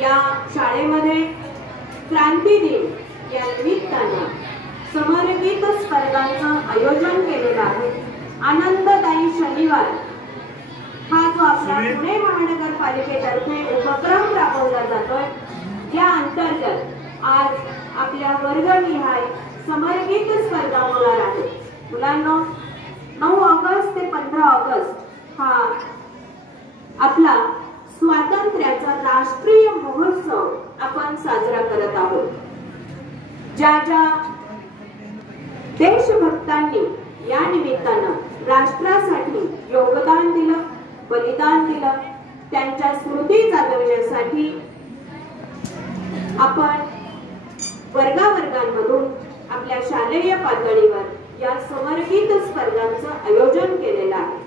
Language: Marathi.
या शाळेमध्ये क्रांती दिन या निमित्ताने समरगीत स्पर्धांचं आयोजन केलेलं आहे। आनंददायी शनिवार हा जो आपला पुणे महानगरपालिकेतर्फे उपक्रम राबवला जातोय, या अंतर्गत आज आपल्या वर्गनिहाय समरगीत स्पर्धा होणार आहे। मुलांनो, 9 ऑगस्ट ते 15 ऑगस्ट हा आपला स्वातंत्र्याचा राष्ट्रीय महोत्सव आपण साजरा करत आहोत। ज्या ज्या देशभक्तांनी या निमित्तानं राष्ट्रासाठी योगदान दिलं, बलिदान दिलं, त्यांच्या स्मृती जागवण्यासाठी आपण वर्गावर्गांमधून आपल्या शालेय पातळीवर या समरगीत स्पर्धांचं आयोजन केलेलं आहे।